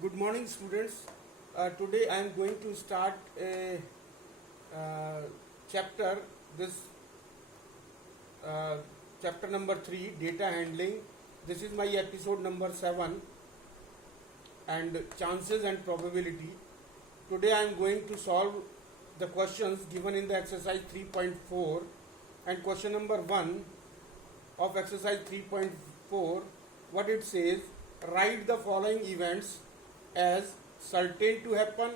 Good morning, students. Today I am going to start a chapter. This chapter number 3, data handling. This is my episode number 7, and chances and probability. Today I am going to solve the questions given in the exercise 3.4, and question number 1 of exercise 3.4. What it says: write the following events as certain to happen,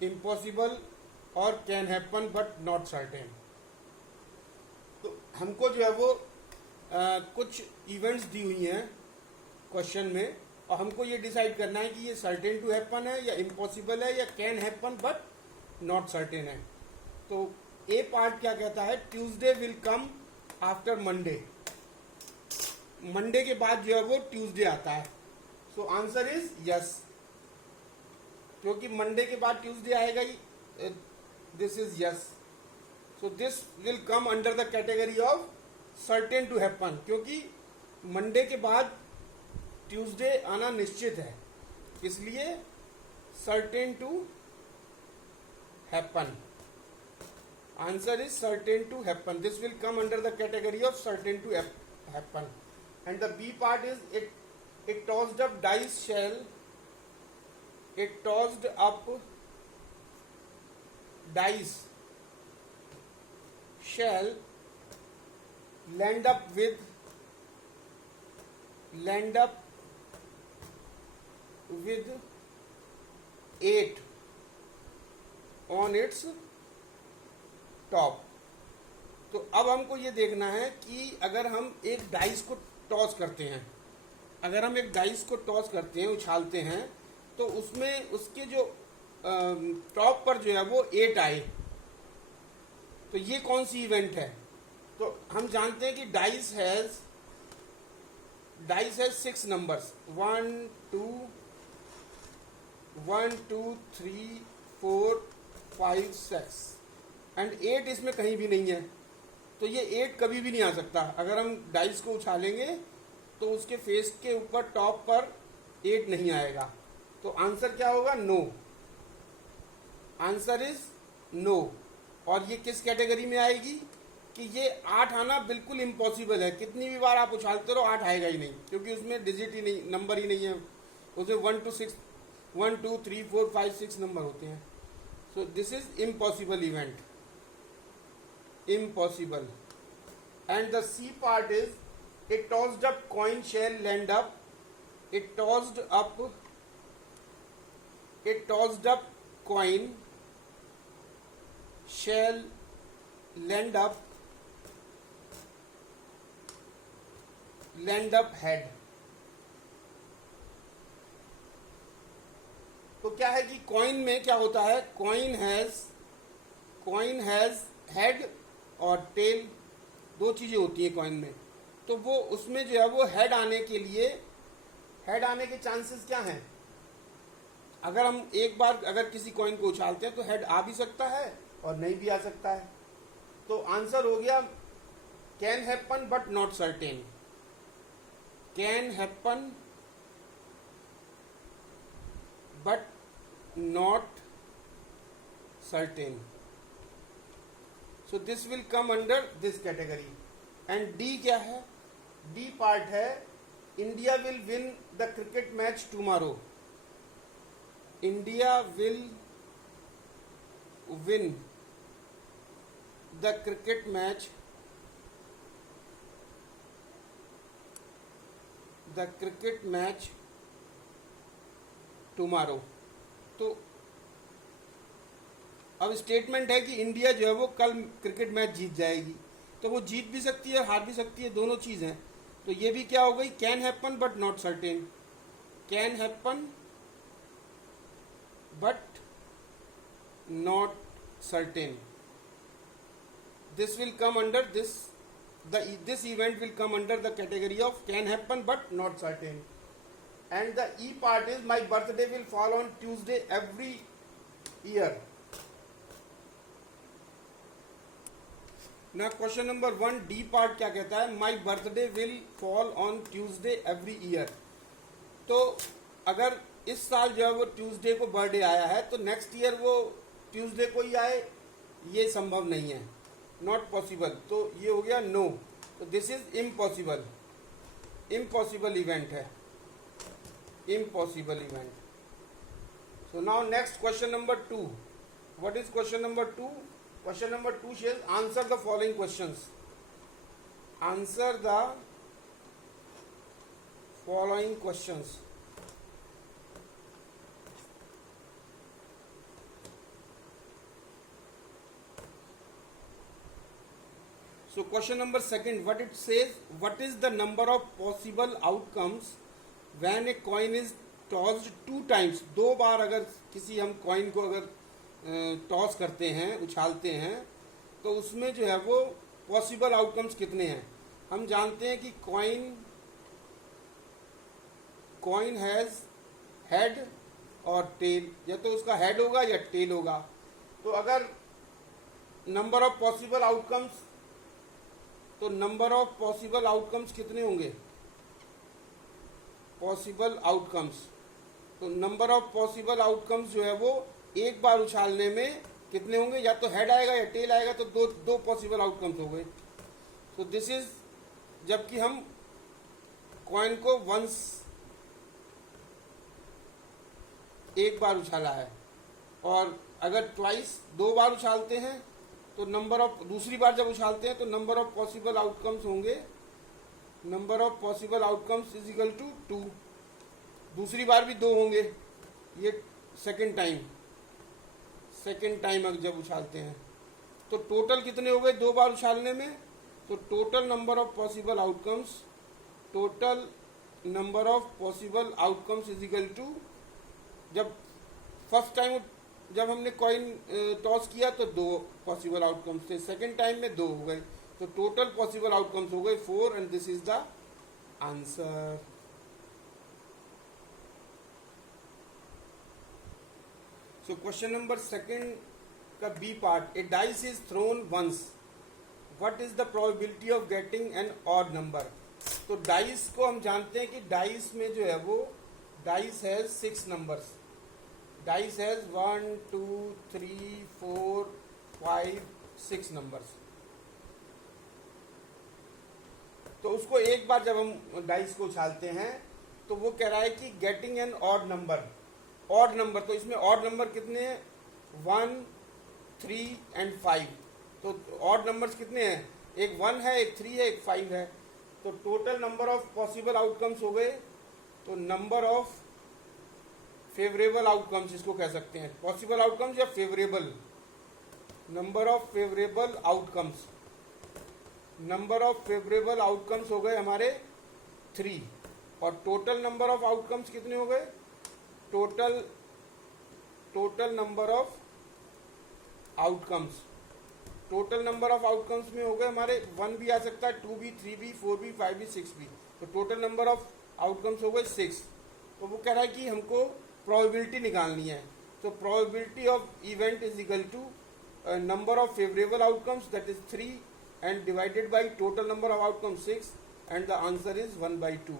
impossible और can happen but not certain. तो हमको जो है वो कुछ events दी हुई हैं question में, और हमको ये डिसाइड करना है कि ये सर्टेन टू हैपन है या इम्पॉसिबल है या can happen but not certain है। तो ए पार्ट क्या कहता है? Tuesday will come after Monday. Monday के बाद जो है वो ट्यूसडे आता है। सो आंसर इज यस, क्योंकि मंडे के बाद ट्यूसडे आएगा ही। This is yes. So this will come under the category of certain to happen, क्योंकि मंडे के बाद ट्यूसडे आना निश्चित है, इसलिए certain to happen. Answer is certain to happen. This will come under the category of certain to happen. And the B part is it tossed up dice shell, it tossed up dice shall land up with 8 on its top। तो अब हमको ये देखना है कि अगर हम एक डाइस को टॉस करते हैं, अगर हम एक डाइस को टॉस करते हैं, उछालते हैं, तो उसमें उसके जो टॉप पर जो है वो 8 आए, तो ये कौन सी इवेंट है? तो हम जानते हैं कि डाइस हैज 6 नंबर्स, 1 2 3 4 5 6 एंड 8 इसमें कहीं भी नहीं है। तो ये 8 कभी भी नहीं आ सकता। अगर हम डाइस को उछालेंगे तो उसके फेस के ऊपर टॉप पर 8 नहीं आएगा। तो आंसर क्या होगा? नो। Answer is no. और ये किस कैटेगरी में आएगी कि ये 8 आना बिल्कुल इम्पॉसिबल है। कितनी भी बार आप उछालते रहो 8 आएगा ही नहीं, क्योंकि उसमें डिजिट ही नहीं, नंबर ही नहीं है। उसमें 1 2 3 4 5 6 नंबर होते हैं। So this is impossible event, impossible. And the C part is it tossed up coin shall land up, it tossed up coin shall land up head। तो क्या है कि कॉइन में क्या होता है? कॉइन हैज हेड और टेल, दो चीजें होती हैं कॉइन में। तो वो उसमें जो है वो हेड आने के चांसेस क्या हैं? अगर हम एक बार अगर किसी कॉइन को उछालते हैं तो हेड आ भी सकता है और नहीं भी आ सकता है। तो आंसर हो गया can happen but not certain. Can happen but not certain. So this will come under this category. And D क्या है? डी पार्ट है India will win the cricket match tomorrow. India will win the cricket match tomorrow. तो अब statement है कि India जो है वो कल क्रिकेट मैच जीत जाएगी। तो वो जीत भी सकती है, हार भी सकती है, दोनों चीज हैं। तो ये भी क्या हो गई? Can happen but not certain. Can happen but not certain. This will come under this event will come under the category of can happen but not certain. And the E part is my birthday will fall on Tuesday every year. ना question number 1 D part क्या कहता है? My birthday will fall on Tuesday every year. तो अगर इस साल जो है वो ट्यूसडे को बर्थडे आया है, तो नेक्स्ट ईयर वो ट्यूसडे को ही आए, ये संभव नहीं है, नॉट पॉसिबल। तो ये हो गया नो, तो this is impossible, impossible event है, impossible event. So now next question number 2. What is question number 2? Question number 2 says answer the following questions. Answer the following questions. So question number 2, what it says, what is the number of possible outcomes when a coin is tossed 2 times? 2 बार अगर किसी हम coin को अगर toss करते हैं, उछालते हैं, तो उसमें जो है वो पॉसिबल आउटकम्स कितने हैं? हम जानते हैं कि कॉइन हैज हेड और टेल, या तो उसका हेड होगा या टेल होगा। तो अगर नंबर ऑफ पॉसिबल आउटकम्स, तो नंबर ऑफ पॉसिबल आउटकम्स कितने होंगे? पॉसिबल आउटकम्स, तो नंबर ऑफ पॉसिबल आउटकम्स जो है वो एक बार उछालने में कितने होंगे? या तो हेड आएगा या टेल आएगा, तो दो पॉसिबल आउटकम्स हो गए। तो दिस इज, जबकि हम कॉइन को वंस एक बार उछाला है, और अगर ट्वाइस 2 बार उछालते हैं, तो नंबर ऑफ, दूसरी बार जब उछालते हैं तो नंबर ऑफ पॉसिबल आउटकम्स होंगे, number of possible outcomes is equal to 2। दूसरी बार भी 2 होंगे, ये सेकेंड टाइम अगर जब उछालते हैं, तो टोटल कितने हो गए 2 बार उछालने में? तो total number of possible outcomes, total number of possible outcomes is equal to, जब फर्स्ट टाइम जब हमने कॉइन टॉस किया तो 2 पॉसिबल आउटकम्स थे, सेकेंड टाइम में 2 हो गए, तो टोटल पॉसिबल आउटकम्स हो गए 4, and this is the answer. So question number 2 का B part, a dice is thrown once, what is the probability of getting an odd number? तो dice को हम जानते हैं कि डाइस में जो है वो, dice has 6 numbers, dice has 1 2 3 4 5 6 numbers. तो उसको एक बार जब हम डाइस को उछालते हैं, तो वो कह रहा है कि getting an odd number, odd number. तो इसमें ऑड नंबर कितने हैं? 1 3 एंड 5। तो ऑड नंबर्स कितने हैं? एक 1 है, एक 3 है, एक 5 है। तो total number of possible outcomes हो गए, तो नंबर ऑफ फेवरेबल आउटकम्स इसको कह सकते हैं, पॉसिबल आउटकम्स या favourable, number of favourable outcomes, number of favourable outcomes हो गए हमारे 3, और टोटल नंबर ऑफ आउटकम्स कितने हो गए? Total number of outcomes, total number of outcomes में हो गए हमारे 1 भी आ सकता है, 2 भी, 3 भी, 4 भी, 5 भी, 6 भी। तो टोटल नंबर ऑफ आउटकम्स हो गए 6। तो वो कह रहा है कि हमको प्रोबेबिलिटी निकालनी है। तो probability of event is equal to number of favourable outcomes, that is 3, and divided by total number of outcomes 6, and the answer is 1/2।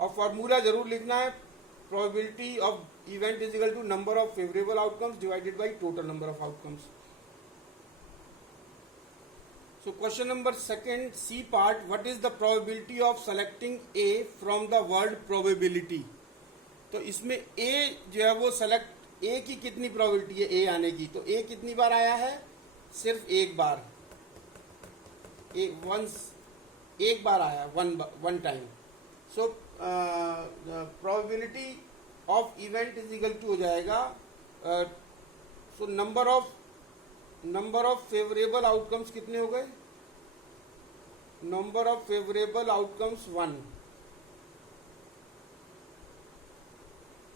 और फॉर्मूला जरूर लिखना है, probability of event is equal to number of favorable outcomes divided by total number of outcomes. So question number 2, C part, what is the probability of selecting A from the word probability? तो इसमें A जो है वो select, A की कितनी probability है A आने की? तो A कितनी बार आया है? सिर्फ एक बार, एक बार आया, one time. So probability of event is equal to हो जाएगा, so number of favourable outcomes कितने हो गए? Number of favourable outcomes 1,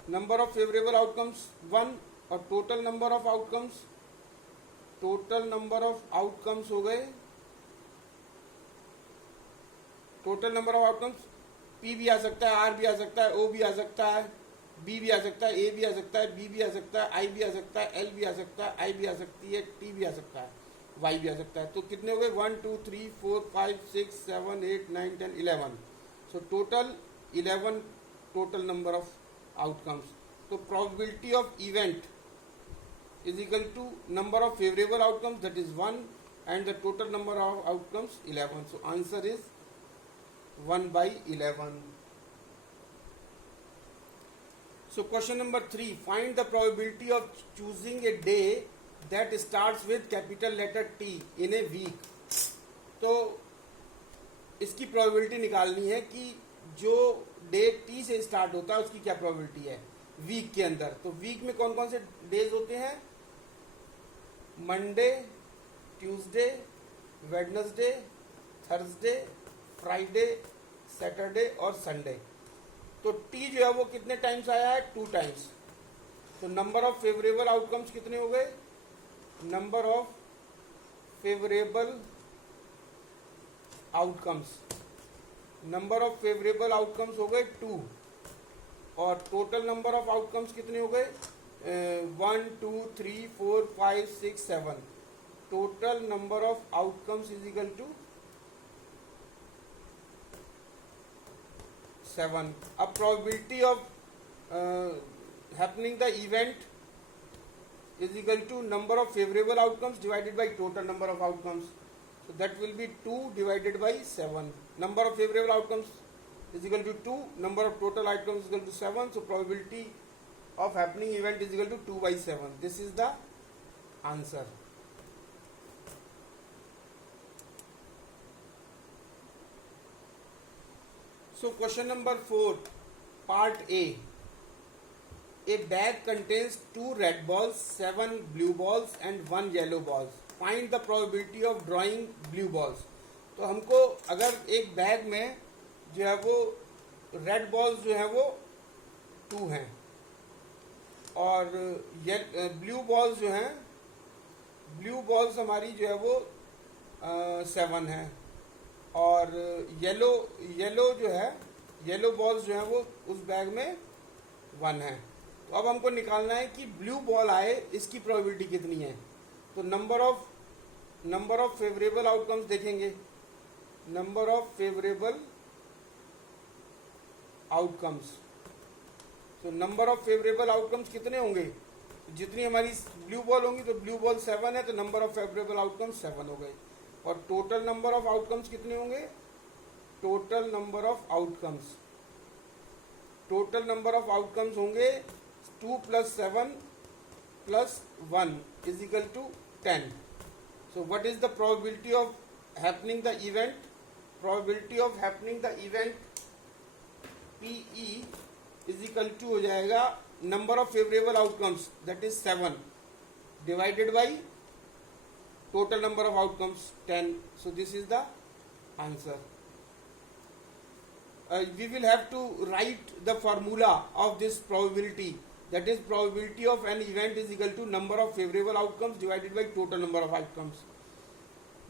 number of favourable outcomes 1, और टोटल नंबर ऑफ आउटकम्स हो गए, total number of outcomes P भी आ सकता है, R भी आ सकता है, O भी आ सकता है, B भी आ सकता है, A भी आ सकता है, B भी आ सकता है, I भी आ सकता है, L भी आ सकता है, I भी आ सकती है, T भी आ सकता है, Y भी आ सकता है। तो कितने हो गए? 1 2 3 4 5 6 7 8 9 10 11। So total 11 total number of outcomes. तो probability of event is equal to number of favorable outcomes, that is 1, and the total number of outcomes 11. So answer is 1 by 11. So question number 3, find the probability of choosing a day that starts with capital letter T in a week. तो इसकी probability निकालनी है कि जो day T से start होता है उसकी क्या probability है वीक के अंदर. तो वीक में कौन कौन से डेज होते हैं? Monday, Tuesday, Wednesday, Thursday, Friday, Saturday और संडे. तो टी जो है वो कितने टाइम्स आया है? 2 टाइम्स. तो नंबर ऑफ फेवरेबल आउटकम्स कितने हो गए? Number of favourable outcomes, number of favourable outcomes हो गए 2 और टोटल नंबर ऑफ आउटकम्स कितने हो गए? 1 2 3 4 5 6 7. Total number of outcomes is equal to 7. अब probability of happening the event is equal to number of favorable outcomes divided by total number of outcomes. So that will be 2 divided by 7. Number of favorable outcomes is equal to 2. Number of total outcomes is equal to 7. So probability of happening event is equal to 2 by 7. This is the answer. So question number 4, part A. A bag contains 2 red balls, 7 blue balls and 1 yellow balls. Find the probability of drawing blue balls. तो हमको अगर एक bag में जो है वो red balls जो है वो 2 हैं और ब्लू बॉल्स जो हैं, ब्लू बॉल्स हमारी जो है वो 7 हैं और येलो जो है, येलो बॉल्स जो है वो उस बैग में 1 है. तो अब हमको निकालना है कि ब्लू बॉल आए इसकी प्रोबेबिलिटी कितनी है. तो नंबर ऑफ फेवरेबल आउटकम्स देखेंगे. नंबर ऑफ फेवरेबल आउटकम्स, तो नंबर ऑफ फेवरेबल आउटकम्स कितने होंगे? जितनी हमारी ब्लू बॉल होंगी तो ब्लू बॉल 7 है तो नंबर ऑफ फेवरेबल आउटकम्स 7 हो गए. और टोटल नंबर ऑफ आउटकम्स कितने होंगे? Total number of outcomes, total number of outcomes होंगे 2 + 7 + 1 is equal to 10. So what is the probability of happening the event? Probability of happening the event PE is equal to हो जाएगा number of favorable outcomes, that is 7 divided by total number of outcomes 10. So this is the answer. We will have to write the formula of this probability, that is probability of an event is equal to number of favorable outcomes divided by total number of outcomes.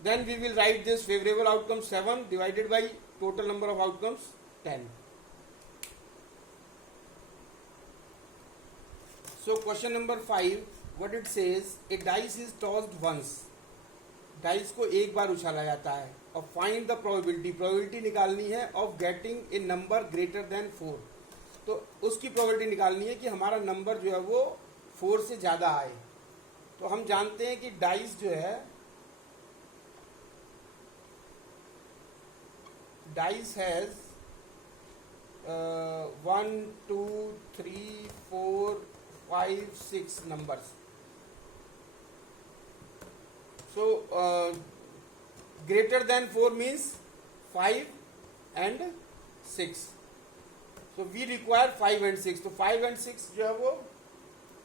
Then we will write this favorable outcome 7 divided by total number of outcomes 10. So question number 5, what it says, a dice is tossed once. Dice को एक बार उछाला जाता है और find the probability, probability निकालनी है of getting a number greater than 4. तो उसकी probability निकालनी है कि हमारा नंबर जो है वो 4 से ज़्यादा आए. तो हम जानते हैं कि डाइस जो है, dice has 1 2 3 4 5 6 numbers. So greater than 4 means 5 and 6. So we require 5 and 6. तो 5 and 6 जो है वो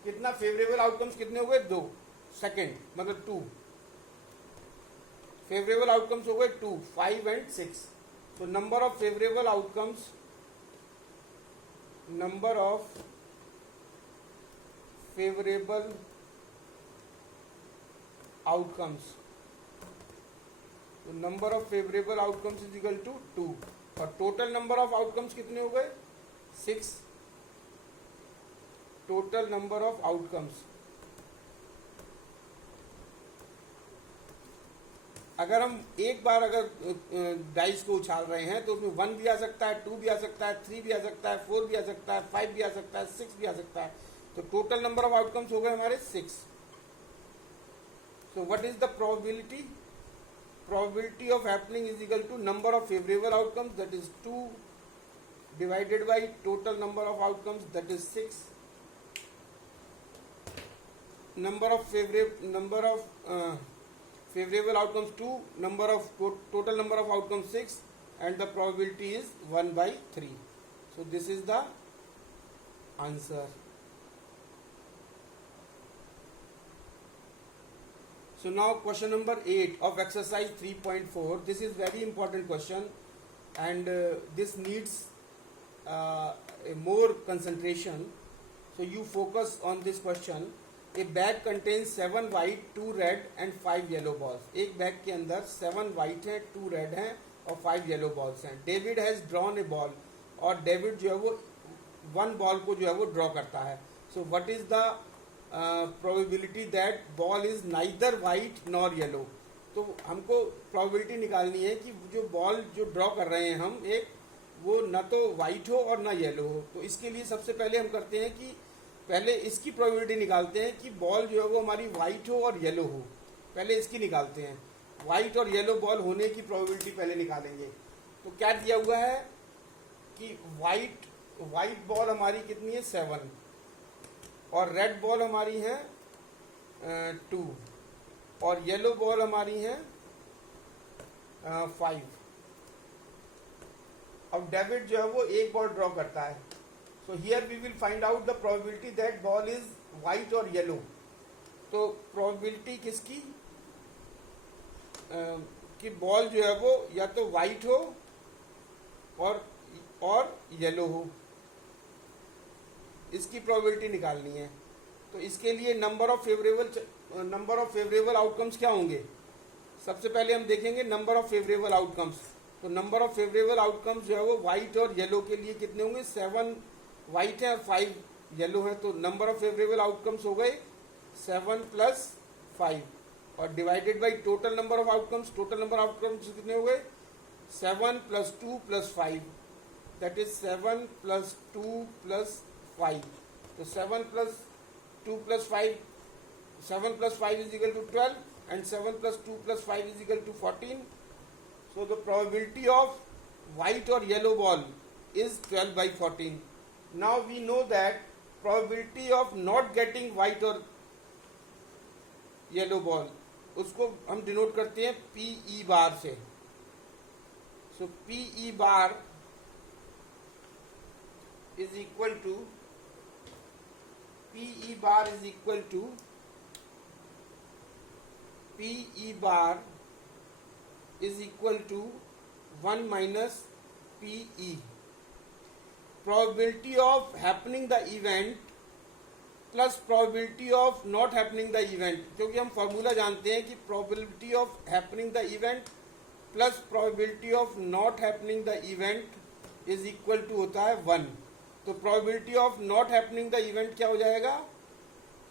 कितना फेवरेबल आउटकम्स कितने हो गए? 2. सेकेंड मतलब 2 फेवरेबल आउटकम्स हो गए 2, 5 and 6. तो number of favourable outcomes, number of favourable outcomes, तो number of favourable outcomes is equal to 2 और टोटल नंबर ऑफ आउटकम्स कितने हो गए? 6. टोटल नंबर ऑफ आउटकम्स अगर हम एक बार अगर डाइस को उछाल रहे हैं तो उसमें 1 भी आ सकता है, 2 भी आ सकता है, 3 भी आ सकता है, 4 भी आ सकता है, 5 भी आ सकता है, 6 भी आ सकता है. तो टोटल नंबर ऑफ आउटकम्स हो गए हमारे 6. So what is the probability? Probability of happening is equal to number of favorable outcomes, that is 2, divided by total number of outcomes, that is 6. Number of favorable outcomes 2, total number of outcomes 6, and the probability is 1 by 3. So this is the answer. So now question number 8 of exercise 3.4. This is very important question, and this needs a more concentration. So you focus on this question. A bag contains 7 white, 2 red and 5 yellow balls. एक bag के अंदर 7 white हैं, 2 red हैं और 5 yellow balls हैं. David has drawn a ball, और David जो है वो 1 बॉल को जो है वो ड्रॉ करता है. So what is the probability that ball is neither white nor yellow? तो हमको प्रोबेबिलिटी निकालनी है कि जो बॉल जो ड्रॉ कर रहे हैं हम एक, वो ना तो वाइट हो और ना येलो हो. तो इसके लिए सबसे पहले हम करते हैं कि पहले इसकी प्रोबेबिलिटी निकालते हैं कि बॉल जो है वो हमारी वाइट हो और येलो हो. पहले इसकी निकालते हैं. वाइट और येलो बॉल होने की प्रोबेबिलिटी पहले निकालेंगे. तो क्या दिया हुआ है कि वाइट बॉल हमारी कितनी है? 7, और रेड बॉल हमारी है 2, और येलो बॉल हमारी है 5. अब डेविड जो है वो एक बॉल ड्रॉ करता है. So here we will find out the probability that ball is white और येलो. तो प्रोबेबिलिटी किसकी? कि बॉल जो है वो या तो वाइट हो और येलो हो. इसकी प्रोबेबिलिटी निकालनी है. तो इसके लिए नंबर ऑफ फेवरेबल आउटकम्स क्या होंगे? सबसे पहले हम देखेंगे नंबर ऑफ फेवरेबल आउटकम्स. तो नंबर ऑफ फेवरेबल आउटकम्स जो है वो वाइट और येलो के लिए कितने होंगे? 7 वाइट है और 5 येलो है. तो नंबर ऑफ फेवरेबल आउटकम्स हो गए 7 + 5, और divided by total number of outcomes. Total number of outcomes कितने हो गए? 7 + 2 + 5, दैट इज 7 + 2 + 5. तो 7 + 2 + 5, 7 + 5 is equal to 12, and 7 + 2 + 5 is equal to 14. So the probability of white or yellow ball is 12 by 14. Now we know that probability of not getting white or yellow ball, उसको हम denote करते हैं PE बार से. So PE bar is equal to PE bar is equal to PE bar is equal to 1 minus PE. Probability of happening the event plus probability of not happening the event. क्योंकि हम formula जानते हैं कि probability of happening the event plus probability of not happening the event is equal to होता है 1. तो probability of not happening the event क्या हो जाएगा?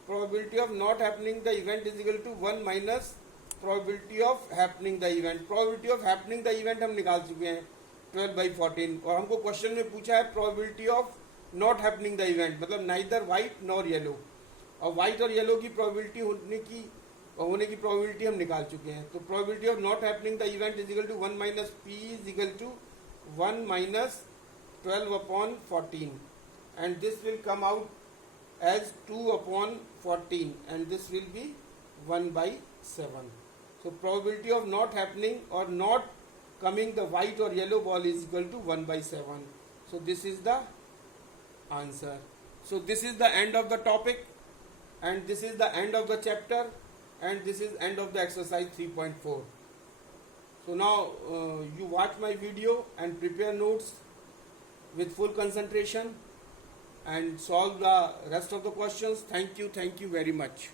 Probability of not happening the event is equal to 1 minus probability of happening the event. Probability of happening the event हम निकाल चुके हैं 12 by 14, और हमको क्वेश्चन में पूछा है probability of not happening the event, मतलब नाइदर व्हाइट नॉर येलो. और व्हाइट और येलो की प्रोबेबिलिटी होने की प्रोबेबिलिटी हम निकाल चुके हैं. तो probability of not happening the event is equal to 1 minus P is equal to 1 minus 12 upon 14, and this will come out as 2 upon 14, and this will be 1 by 7. So probability of not happening or not coming the white or yellow ball is equal to 1 by 7. So this is the answer. So this is the end of the topic, and this is the end of the chapter, and this is end of the exercise 3.4. So now you watch my video and prepare notes with full concentration and solve the rest of the questions. Thank you very much.